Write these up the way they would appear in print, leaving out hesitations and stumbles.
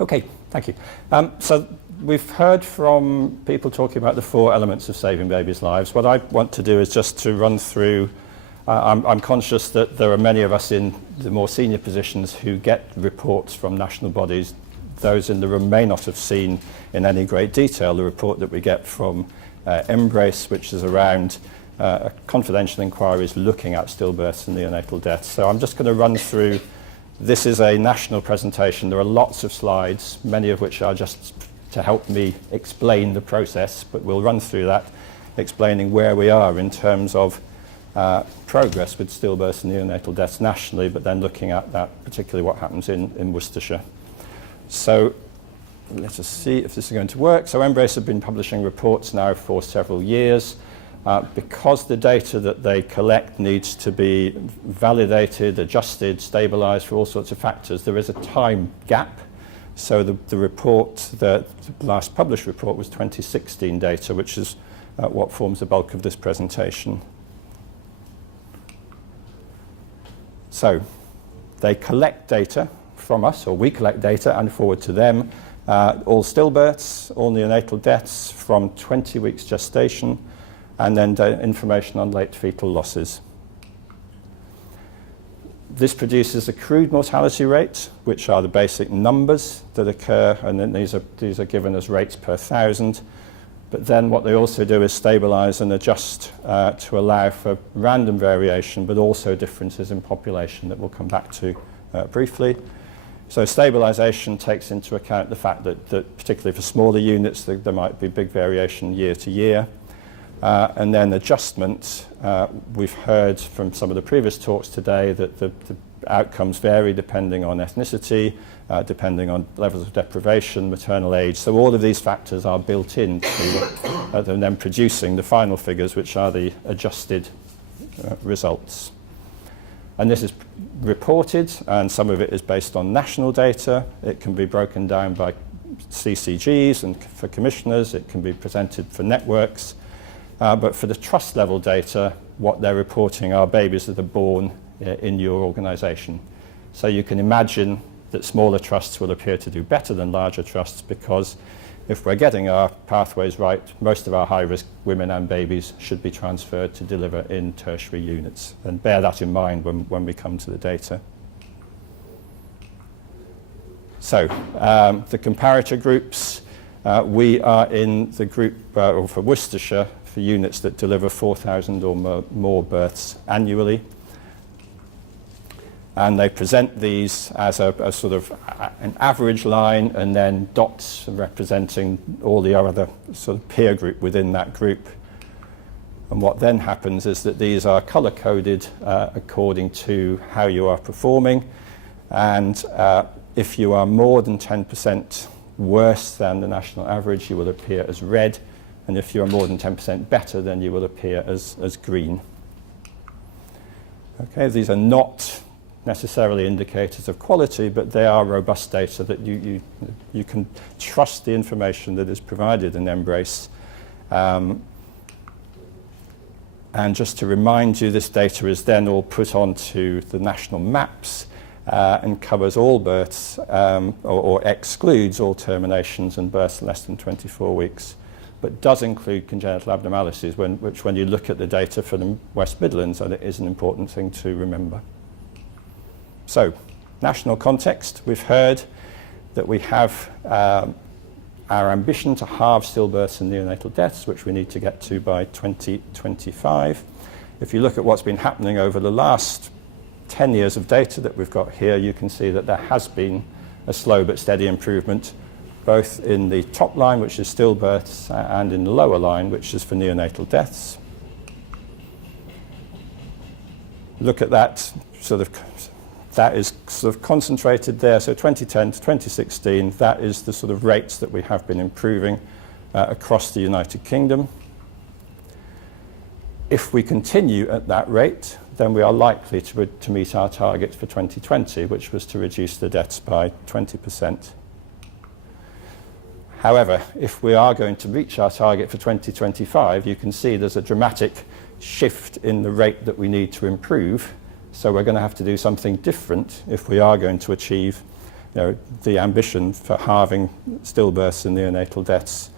Okay, thank you. So we've heard from people talking about the 4 elements of saving babies' lives. What I want to do is just to run through. I'm conscious that there are many of us in the more senior positions who get reports from national bodies. Those in the room may not have seen in any great detail the report that we get from MBRRACE, which is around confidential inquiries looking at stillbirths and neonatal deaths. So I'm just going to run through. This is a national presentation. There are lots of slides, many of which are just to help me explain the process, but we'll run through that, explaining where we are in terms of progress with stillbirths and neonatal deaths nationally, but then looking at that, particularly what happens in Worcestershire. So let us see if this is going to work. So MBRRACE have been publishing reports now for several years. Because the data that they collect needs to be validated, adjusted, stabilized for all sorts of factors, there is a time gap. So the report, the last published report was 2016 data, which is what forms the bulk of this presentation. So they collect data from us, or we collect data and forward to them, all stillbirths, all neonatal deaths from 20 weeks gestation, and then information on late fetal losses. This produces a crude mortality rate, which are the basic numbers that occur, and then these are given as rates per 1,000. But then what they also do is stabilize and adjust to allow for random variation, but also differences in population that we'll come back to briefly. So stabilization takes into account the fact that particularly for smaller units, there might be big variation year to year. And then adjustment, we've heard from some of the previous talks today that the outcomes vary depending on ethnicity, depending on levels of deprivation, maternal age. So all of these factors are built into and then producing the final figures, which are the adjusted results. And this is reported, and some of it is based on national data. It can be broken down by CCGs and for commissioners. It can be presented for networks. But for the trust level data, what they're reporting are babies that are born in your organisation. So you can imagine that smaller trusts will appear to do better than larger trusts, because if we're getting our pathways right, most of our high-risk women and babies should be transferred to deliver in tertiary units. And bear that in mind when we come to the data. So the comparator groups, we are in the group for Worcestershire, for units that deliver 4,000 or more births annually. And they present these as a sort of an average line, and then dots representing all the other sort of peer group within that group. And what then happens is that these are color-coded according to how you are performing. And if you are more than 10% worse than the national average, you will appear as red. And if you're more than 10% better, then you will appear as green. Okay, these are not necessarily indicators of quality, but they are robust data that you can trust the information that is provided in MBRRACE. And just to remind you, this data is then all put onto the national maps and covers all births or excludes all terminations and births less than 24 weeks. But does include congenital abnormalities, which when you look at the data for the West Midlands, it is an important thing to remember. So, national context, we've heard that we have our ambition to halve stillbirths and neonatal deaths, which we need to get to by 2025. If you look at what's been happening over the last 10 years of data that we've got here, you can see that there has been a slow but steady improvement, both in the top line, which is stillbirths, and in the lower line, which is for neonatal deaths. Look at that that is sort of concentrated there. So 2010 to 2016, that is the sort of rates that we have been improving across the United Kingdom. If we continue at that rate, then we are likely to meet our target for 2020, which was to reduce the deaths by 20%. However, if we are going to reach our target for 2025, you can see there's a dramatic shift in the rate that we need to improve. So we're going to have to do something different if we are going to achieve the ambition for halving stillbirths and neonatal deaths.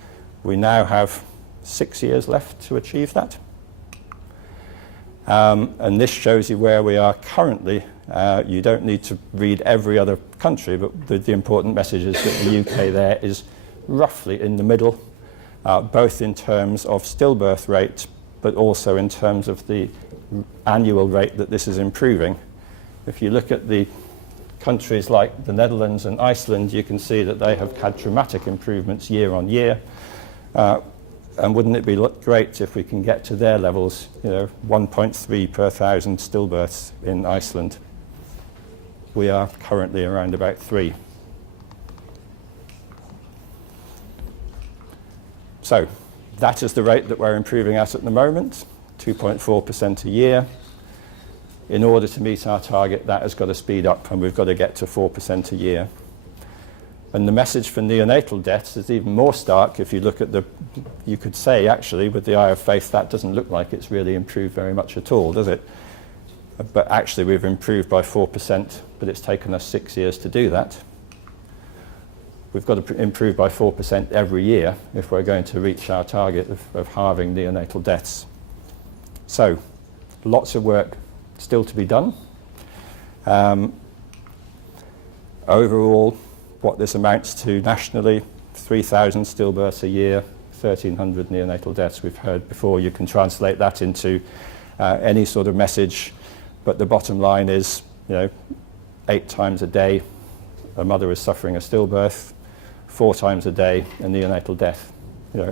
We now have 6 years left to achieve that. And this shows you where we are currently. You don't need to read every other country, but the important message is that the UK there is roughly in the middle, both in terms of stillbirth rate, but also in terms of the annual rate that this is improving. If you look at the countries like the Netherlands and Iceland, you can see that they have had dramatic improvements year on year. And wouldn't it be great if we can get to their levels, 1.3 per 1,000 stillbirths in Iceland. We are currently around about 3. So that is the rate that we're improving at the moment, 2.4% a year. In order to meet our target, that has got to speed up, and we've got to get to 4% a year. And the message for neonatal deaths is even more stark. If you look at you could say actually with the eye of faith that doesn't look like it's really improved very much at all, does it? But actually we've improved by 4%, but it's taken us 6 years to do that. We've got to improve by 4% every year if we're going to reach our target of halving neonatal deaths. So lots of work still to be done. Overall, what this amounts to nationally, 3,000 stillbirths a year, 1,300 neonatal deaths. We've heard before. You can translate that into any sort of message, but the bottom line is, 8 times a day a mother is suffering a stillbirth, 4 times a day a neonatal death.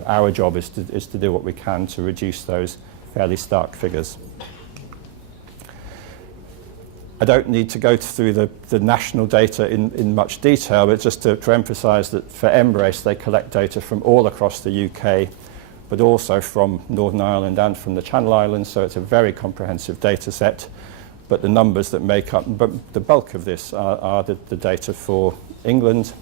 Our job is to do what we can to reduce those fairly stark figures. I don't need to go through the national data in much detail, but just to emphasise that for MBRRACE they collect data from all across the UK, but also from Northern Ireland and from the Channel Islands, so it's a very comprehensive data set. But the numbers that make up the bulk of this are the data for England.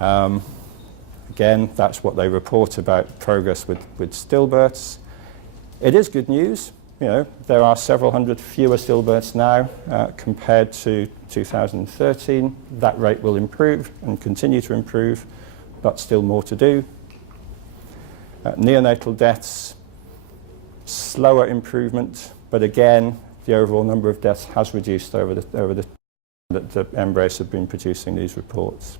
Again, that's what they report about progress with stillbirths. It is good news. There are several hundred fewer stillbirths now compared to 2013. That rate will improve and continue to improve, but still more to do. Neonatal deaths, slower improvement, but again, the overall number of deaths has reduced over the time that the MBRRACE have been producing these reports.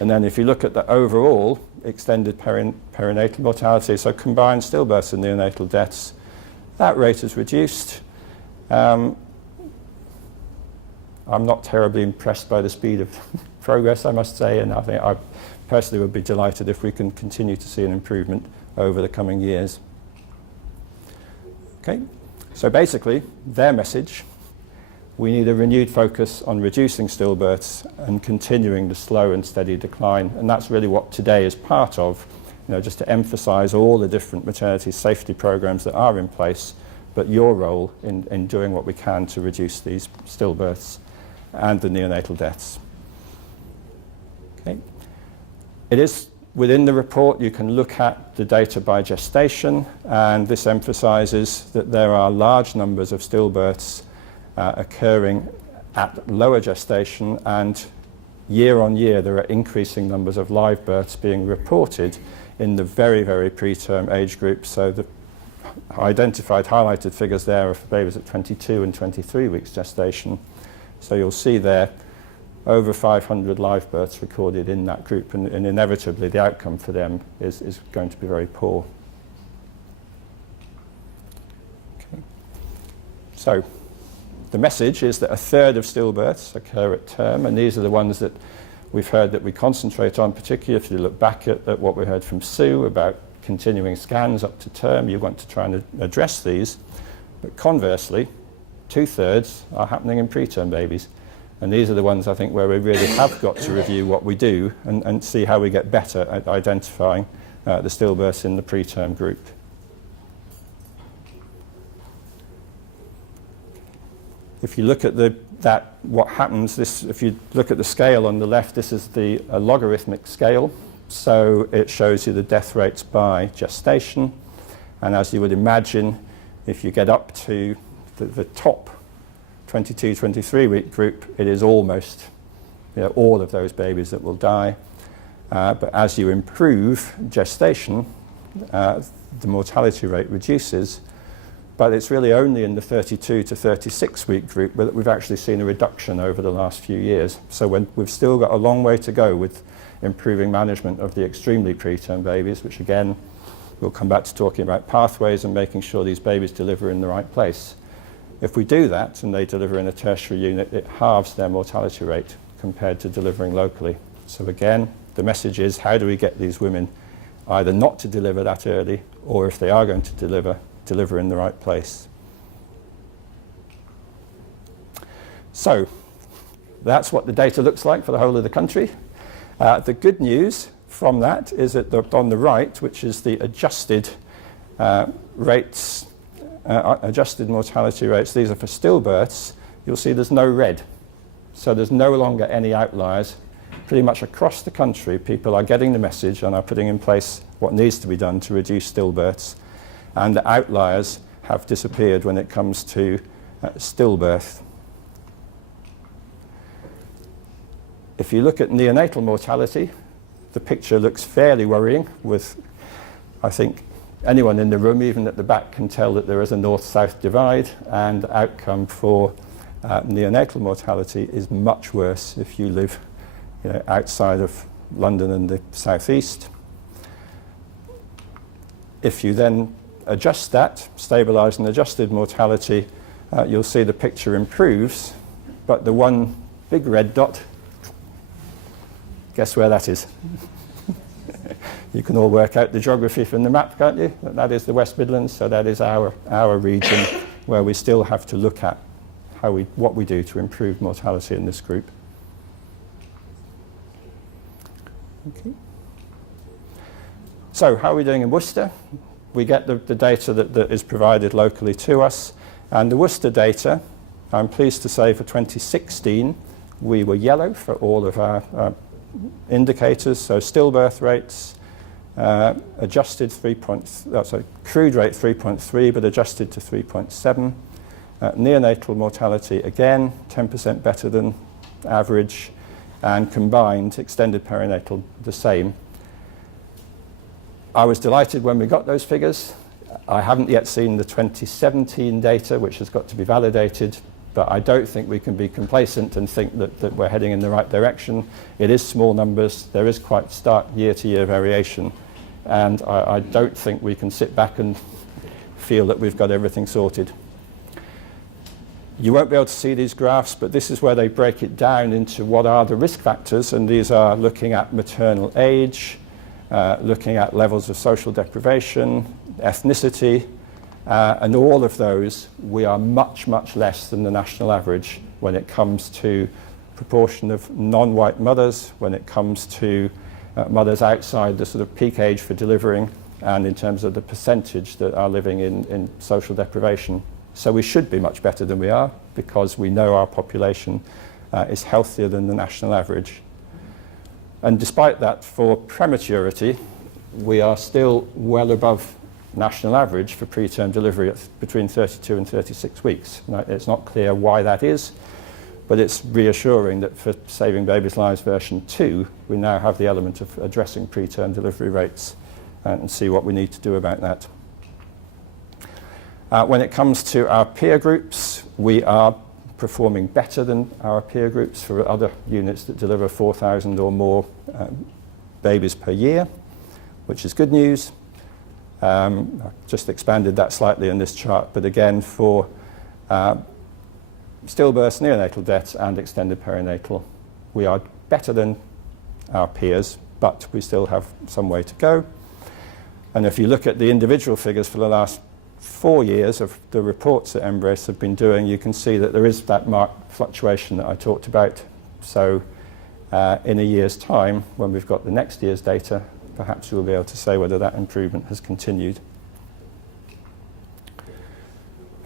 And then if you look at the overall extended perinatal mortality, so combined stillbirths and neonatal deaths, that rate is reduced. I'm not terribly impressed by the speed of progress, I must say, and I think I personally would be delighted if we can continue to see an improvement over the coming years. Okay, so basically their message: we need a renewed focus on reducing stillbirths and continuing the slow and steady decline. And that's really what today is part of, just to emphasise all the different maternity safety programmes that are in place, but your role in doing what we can to reduce these stillbirths and the neonatal deaths. Okay. It is within the report, you can look at the data by gestation, and this emphasises that there are large numbers of stillbirths occurring at lower gestation, and year on year there are increasing numbers of live births being reported in the very, very preterm age group. So the identified, highlighted figures there are for babies at 22 and 23 weeks gestation. So you'll see there over 500 live births recorded in that group, and inevitably the outcome for them is going to be very poor. Okay. So the message is that 1/3 of stillbirths occur at term, and these are the ones that we've heard that we concentrate on, particularly if you look back at what we heard from Sue about continuing scans up to term. You want to try and address these, but conversely, 2/3 are happening in preterm babies, and these are the ones I think where we really have got to review what we do and see how we get better at identifying the stillbirths in the preterm group. If you look at what happens, if you look at the scale on the left, this is the logarithmic scale. So it shows you the death rates by gestation. And as you would imagine, if you get up to the top 22, 23 week group, it is almost all of those babies that will die. But as you improve gestation, the mortality rate reduces. But it's really only in the 32 to 36 week group that we've actually seen a reduction over the last few years. So we've still got a long way to go with improving management of the extremely preterm babies, which again, we'll come back to talking about pathways and making sure these babies deliver in the right place. If we do that and they deliver in a tertiary unit, it halves their mortality rate compared to delivering locally. So again, the message is, how do we get these women either not to deliver that early, or if they are going to deliver in the right place? So that's what the data looks like for the whole of the country. The good news from that is that on the right, which is the adjusted rates, adjusted mortality rates, these are for stillbirths, you'll see there's no red. So there's no longer any outliers. Pretty much across the country, people are getting the message and are putting in place what needs to be done to reduce stillbirths. And the outliers have disappeared when it comes to stillbirth. If you look at neonatal mortality, the picture looks fairly worrying with, I think, anyone in the room, even at the back, can tell that there is a north-south divide, and the outcome for neonatal mortality is much worse if you live outside of London and the southeast. If you then adjust that, stabilise and adjusted mortality, you'll see the picture improves, but the one big red dot, guess where that is? You can all work out the geography from the map, can't you? That is the West Midlands, so that is our region where we still have to look at what we do to improve mortality in this group. Okay. So how are we doing in Worcester? We get the data that is provided locally to us, and the Worcester data, I'm pleased to say for 2016 we were yellow for all of our indicators, so stillbirth rates, adjusted crude rate 3.3 but adjusted to 3.7. Neonatal mortality again 10% better than average, and combined extended perinatal the same. I was delighted when we got those figures. I haven't yet seen the 2017 data, which has got to be validated, but I don't think we can be complacent and think that we're heading in the right direction. It is small numbers, there is quite stark year-to-year variation, and I don't think we can sit back and feel that we've got everything sorted. You won't be able to see these graphs, but this is where they break it down into what are the risk factors, and these are looking at maternal age, looking at levels of social deprivation, ethnicity, and all of those, we are much, much less than the national average when it comes to proportion of non-white mothers, when it comes to mothers outside the sort of peak age for delivering, and in terms of the percentage that are living in social deprivation. So we should be much better than we are, because we know our population is healthier than the national average. And despite that, for prematurity, we are still well above national average for preterm delivery at between 32 and 36 weeks. Now, it's not clear why that is, but it's reassuring that for Saving Babies' Lives version 2, we now have the element of addressing preterm delivery rates and see what we need to do about that. When it comes to our peer groups, we are performing better than our peer groups for other units that deliver 4,000 or more babies per year, which is good news. I've just expanded that slightly in this chart, but again for stillbirths, neonatal deaths and extended perinatal, we are better than our peers, but we still have some way to go. And if you look at the individual figures for the last 4 years of the reports that MBRRACE have been doing, you can see that there is that marked fluctuation that I talked about. So in a year's time, when we've got the next year's data, perhaps we'll be able to say whether that improvement has continued.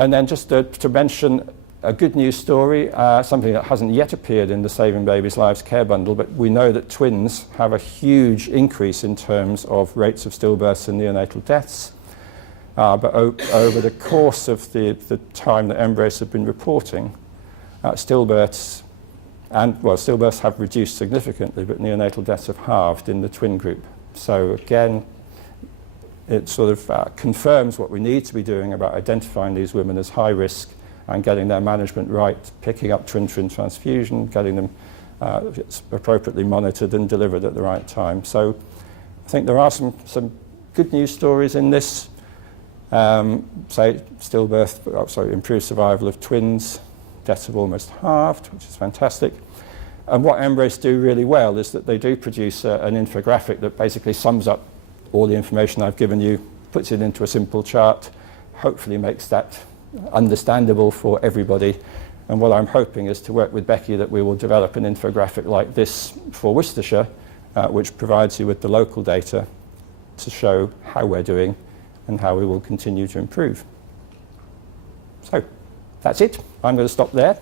And then just to mention a good news story, something that hasn't yet appeared in the Saving Babies' Lives care bundle, but we know that twins have a huge increase in terms of rates of stillbirths and neonatal deaths. But over the course of the time that MBRRACE have been reporting, stillbirths, stillbirths have reduced significantly, but neonatal deaths have halved in the twin group. So again, it sort of confirms what we need to be doing about identifying these women as high risk and getting their management right, picking up twin-twin transfusion, getting them appropriately monitored and delivered at the right time. So I think there are some good news stories in this. Say improved survival of twins, deaths have almost halved, which is fantastic. And what MBRRACE do really well is that they do produce an infographic that basically sums up all the information I've given you, puts it into a simple chart, hopefully makes that understandable for everybody. And what I'm hoping is to work with Becky that we will develop an infographic like this for Worcestershire, which provides you with the local data to show how we're doing and how we will continue to improve. So that's it. I'm going to stop there.